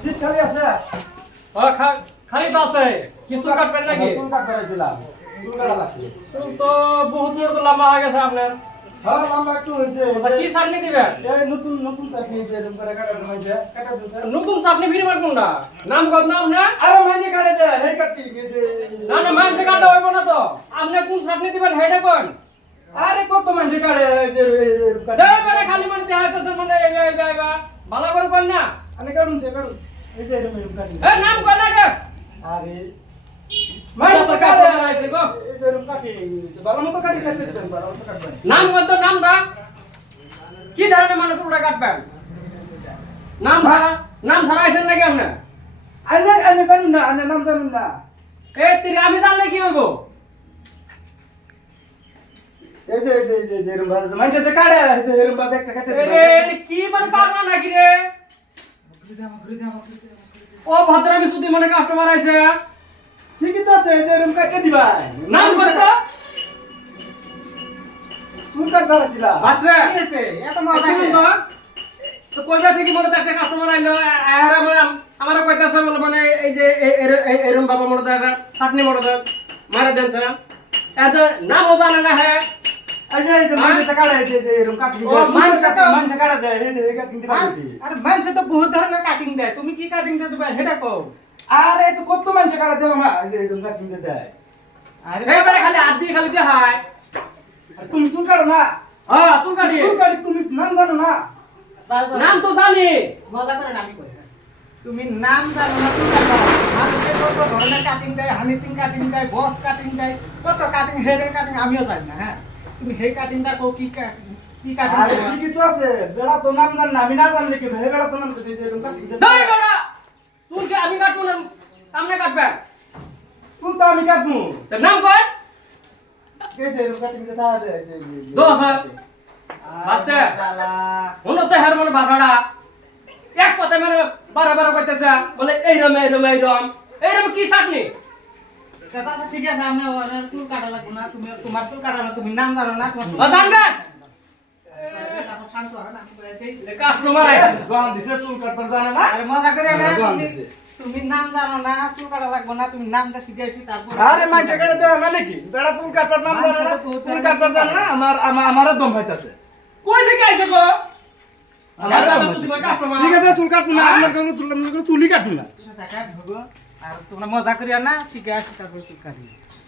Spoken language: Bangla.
সিট খালি আছে খালি তো কিছু কাটবেন নাকি? তো বহুত লম্বা হয়ে গেছে আপনার। লম্বা একটু হয়েছে। কি চাটনি দিবেন? এই নতুন নতুন চাটনি হয়েছে এরকম করে কাটা হয়েছে কাটা দিয়েছে। নতুন চাটনি ফিরে নাম কত নাম না আরে মাইনে কাটে দে কাটি না না মাংস কাটা হইব না তো। আপনি কোন চাটনি দিবেন হেডে কোন আরে কত মাইনে কাটে কাটে খালি মানে দেখা যাচ্ছে মানে ভালো করে কোন না আরে কাটুন সে কাটুন এই যে এরকম এরকম কাটি এ নাম কোন না কে আরে কত তো কাটে বানাইছে গো? এই যে এরকম কাটি ভালো মতো কাটি কাটতে দেবেন ভালো মতো কাটবেন নাম কত নামটা কি ধরনের মানুষ ওটা কাটবেন নাম ছাড়া নাম ছাড়া আইছেন নাকি আপনি আনে আনে জানুন না নাম জানুন না এ তিরি আমি জানলে কি হইব এই যে এই যে এই যে- এই যে এরকম ভাজা মাইনে যে কাটে এই যে এরকম ভাজা একটা কাটে রে কি মানে পাগলা নাকি রে? ও ভদ্র সুদি মনে কাস্টমার আইছে। ঠিকই তো আছে যে এরকম কাটে দিবা? নাম কত তো। চুল কাটবা আসিলা আছে। কি হয়েছে? এত মজা তো। তো কইবা থেকে মনে একটা কাস্টমার আইলো। আর আমার আমার কইতাছে বলে মানে এই যে এরম বাবা মনে চাটনি তো মারা দেন তো। এত নামও জানে না হ্যাঁ মানুষ তো বহুত ধরনের কাটিং দেয় তুমি কি কাটিং দিয়ে দেবে সেটা কও আরে তো কত মানুষ কাটে না এরকম কাটি দেয় আরে খালি দিয়ে খালি দিয়ে হায় তুমি চুল কাটো না হ্যাঁ চুল কাটি চুল কাটি তুমি নাম জানো না নাম তো জানি মজা করে তুমি নাম জানো না। কত ধরনের কাটিং দেয় হানিসিং কাটিং দেয় বস কাটিং দেয় কত কাটিং হেডের কাটিং আমিও জানি না হ্যাঁ তুমি সেই কাটিংটা কও কি কি কাটিং আরে ঠিকই তো আছে। বেড়া তো নাম জান না আমি না জানলে কি ভাই বেড়া তো নাম তো এই এরকম কাটি দই বড়া! চুলকে আমি কাটবো না কাটবেন চুল তো আমি কাটবো। তোর নাম কয় যে এরকম কাটি যে তা আছে দো স্যার বাস্তে হলো সে হার মনে ভাষাটা এক কথায় মানে বারে বারে কইতেছে বলে এইরম এইরম এইরম এইরম কি চাটনি? কথা ঠিক আছে আমি চুল কাটা লাগবো না তুমি তোমার চুল কাটা না তুমি নাম জানো না তোমার চুল চুল তুমি নাম জানো না চুল কাটা লাগবো না তুমি নামটা শিখাইছি তারপর আরে মাইন্ড কাটে দেয় না নাকি? বেড়া চুল কাটবার নাম জানে না? চুল কাটবার জানে না? আমার আমার আমারও দম হইতাছে। কই থেকে আইছে গো? আমার দাদা, তুমি হইতাছে। কাস্টমার। ঠিক আছে চুল কাটবো না আপনার চুল আপনার কাটবো না। টাকা ঢুকো আর তোমরা মজা করিয়া না